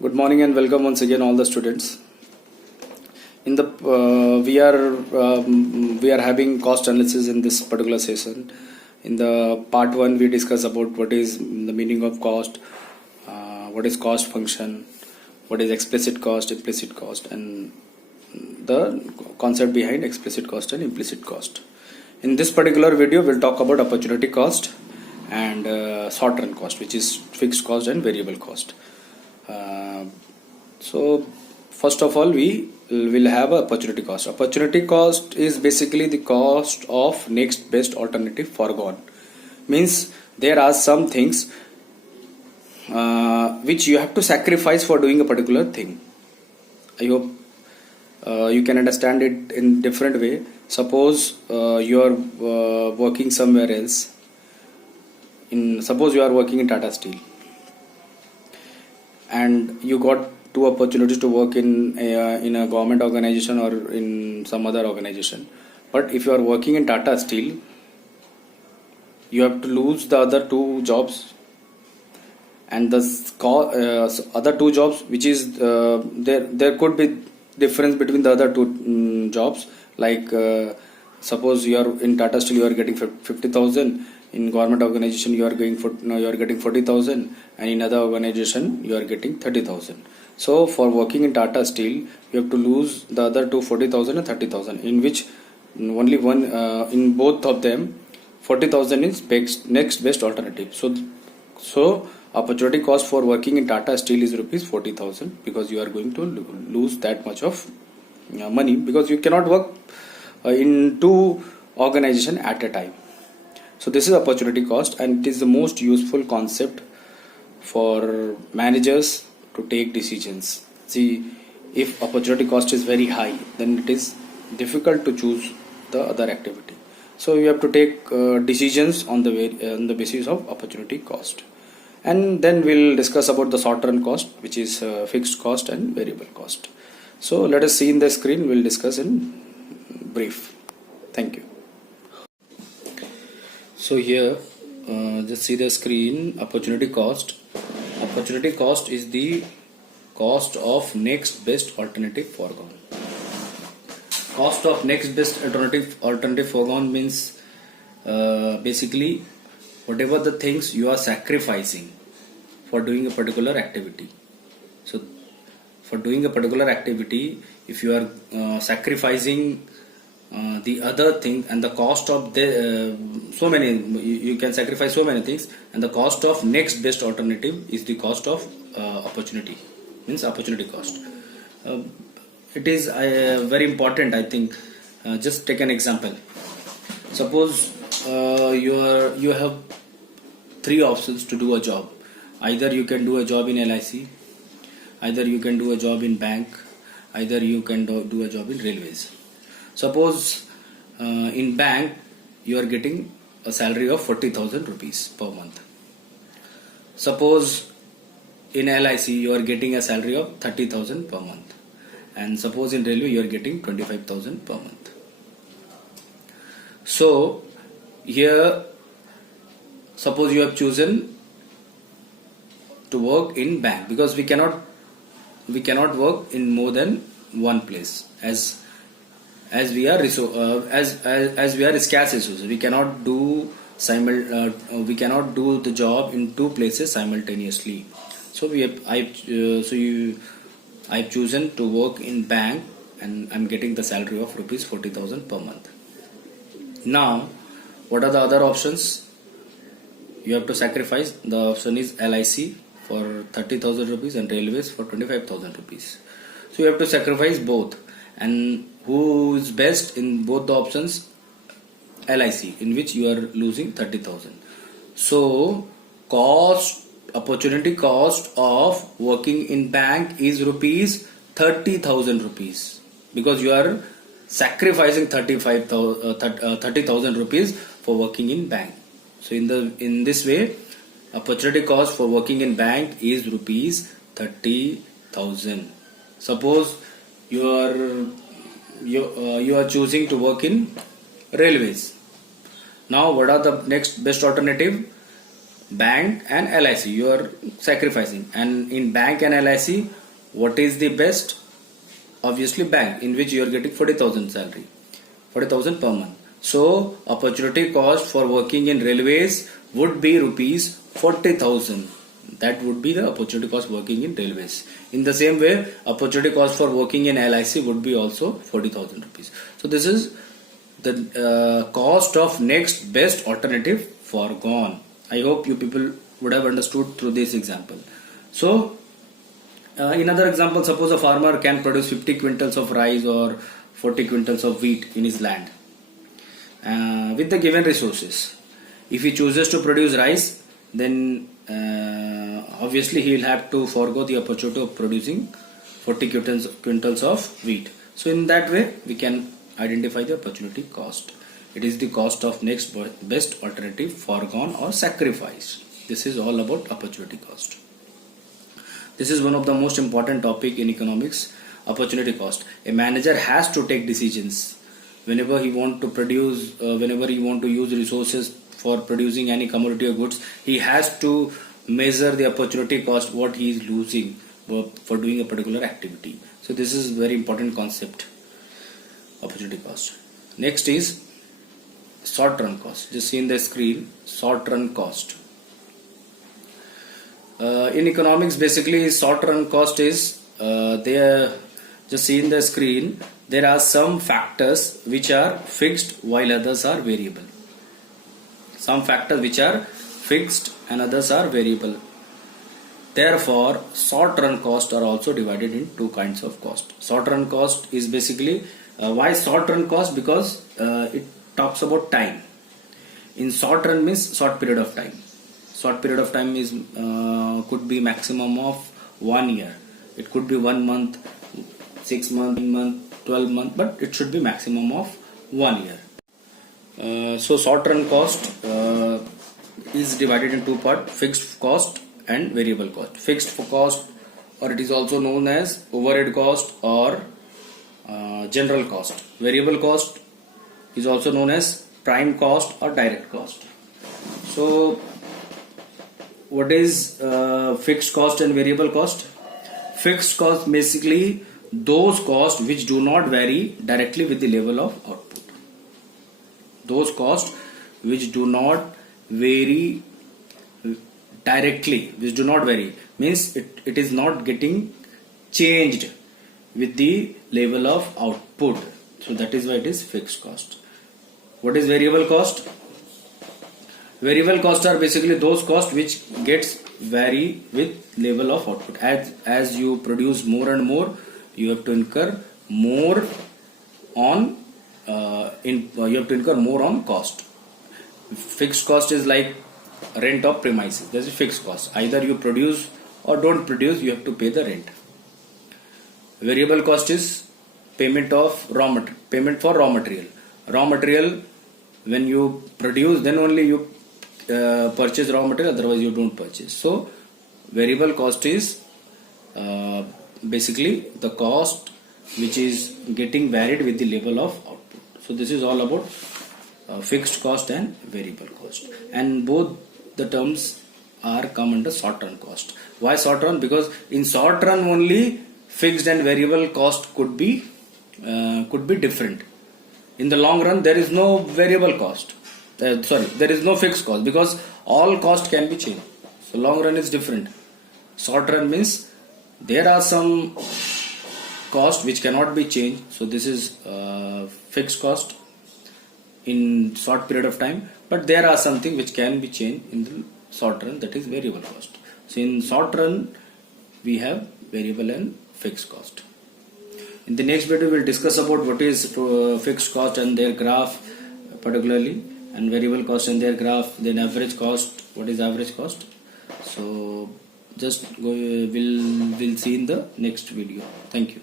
Good morning and welcome once again all the students. In the we are having cost analysis in this particular session. In the part 1 we discuss about what is the meaning of cost, what is cost function, what is explicit cost, implicit cost, and the concept behind explicit cost and implicit cost. In this particular video we'll talk about opportunity cost and short run cost, which is fixed cost and variable cost. So first of all we will have opportunity cost. Opportunity cost is basically the cost of next best alternative foregone. Means there are some things which you have to sacrifice for doing a particular thing. I hope you can understand it in different way. Suppose you are working somewhere else. Suppose you are working in Tata Steel and you got two opportunities to work in a government organization or in some other organization. But if you are working in Tata Steel, you have to lose the other two jobs, and the other two jobs, which is there could be difference between the other two jobs. Like suppose you are in Tata Steel, you are getting 50,000. In government organization you are getting 40,000, and in other organization you are getting 30,000. So for working in Tata Steel you have to lose the other two 40,000 and 30,000, in which only one in both of them 40,000 is next best alternative. So opportunity cost for working in Tata Steel is rupees 40,000, because you are going to lose that much of money, because you cannot work in two organization at a time. So this is opportunity cost, and it is the most useful concept for managers to take decisions. See, if opportunity cost is very high, then it is difficult to choose the other activity. So you have to take decisions on the basis of opportunity cost. And then we'll discuss about the short run cost, which is fixed cost and variable cost. So let us see in the screen. We'll discuss in brief. Thank you. So here, just see the screen. Opportunity cost. Opportunity cost is the cost of next best alternative foregone. Cost of next best alternative foregone means basically whatever the things you are sacrificing for doing a particular activity. So for doing a particular activity, if you are sacrificing the other thing, and the cost of so many, you can sacrifice so many things, and the cost of next best alternative is the cost of opportunity, means opportunity cost. It is very important, I think. Just take an example. Suppose you have three options to do a job. Either you can do a job in LIC, either you can do a job in bank, either you can do a job in railways. Suppose in bank you are getting a salary of 40,000 rupees per month. Suppose in LIC you are getting a salary of 30,000 per month, and suppose in railway you are getting 25,000 per month. So here, suppose you have chosen to work in bank, because we cannot work in more than one place, as we are as we are scarce resources. We cannot do the job in two places simultaneously. So I've chosen to work in bank, and I'm getting the salary of rupees 40,000 per month. Now, what are the other options? You have to sacrifice. The option is LIC for 30,000 rupees and railways for 25,000 rupees. So you have to sacrifice both. And who is best in both the options? LIC, in which you are losing 30,000. So opportunity cost of working in bank is rupees 30,000 rupees, because you are sacrificing 30,000 rupees for working in bank. So in this way, opportunity cost for working in bank is rupees 30,000. Suppose you are choosing to work in railways. Now what are the next best alternative? bank and LIC. You are sacrificing, and in bank and LIC, what is the best? Obviously bank, in which you are getting 40,000 salary, 40,000 per month. So opportunity cost for working in railways would be rupees 40,000. That would be the opportunity cost working in railways. In the same way, opportunity cost for working in LIC would be also 40,000 rupees. So this is the cost of next best alternative foregone. I hope you people would have understood through this example. So in other example, suppose a farmer can produce 50 quintals of rice or 40 quintals of wheat in his land with the given resources. If he chooses to produce rice, then obviously he will have to forego the opportunity of producing 40 quintals of wheat. So in that way, we can identify the opportunity cost. It is the cost of next best alternative foregone or sacrificed. This is all about opportunity cost. This is one of the most important topic in economics, opportunity cost. A manager has to take decisions whenever he want to produce, whenever he want to use resources for producing any commodity or goods. He has to measure the opportunity cost, what he is losing for doing a particular activity. So this is very important concept, opportunity cost. Next is short run cost. Just see in the screen, short run cost. In economics, basically short run cost is there. Just see in the screen, there are some factors which are fixed while others are variable. Some factors which are fixed and others are variable. Therefore, short run costs are also divided in two kinds of cost. Short run cost is basically why short run cost? Because it talks about time. In short run means short period of time. Short period of time is could be maximum of 1 year. It could be 1 month, 6 months, 9 months, 12 months, but it should be maximum of 1 year. So short run cost is divided in two parts: fixed cost and variable cost. Fixed cost, or it is also known as overhead cost or general cost. Variable cost is also known as prime cost or direct cost. So what is fixed cost and variable cost? Fixed cost basically those costs which do not vary directly with the level of output. Those costs which do not vary directly, which do not vary, means it is not getting changed with the level of output. So that is why it is fixed cost. What is variable cost? Variable costs are basically those costs which gets vary with level of output. As you produce more and more, you have to incur more on you have to incur more on cost. Fixed cost is like rent of premises. That is fixed cost. Either you produce or don't produce, you have to pay the rent. Variable cost is payment of payment for raw material. Raw material, when you produce, then only you purchase raw material, otherwise you don't purchase. So variable cost is basically the cost which is getting varied with the level of output. So this is all about fixed cost and variable cost, and both the terms are come under short run cost. Why short run? Because in short run only fixed and variable cost could be different. In the long run there is no variable cost. There is no fixed cost, because all cost can be changed. So long run is different. Short run means there are some cost which cannot be changed. So this is fixed cost in short period of time, but there are something which can be changed in the short run, that is variable cost. So in short run we have variable and fixed cost. In the next video we will discuss about what is fixed cost and their graph particularly, and variable cost and their graph, then average cost, what is average cost. So just we'll see in the next video. Thank you.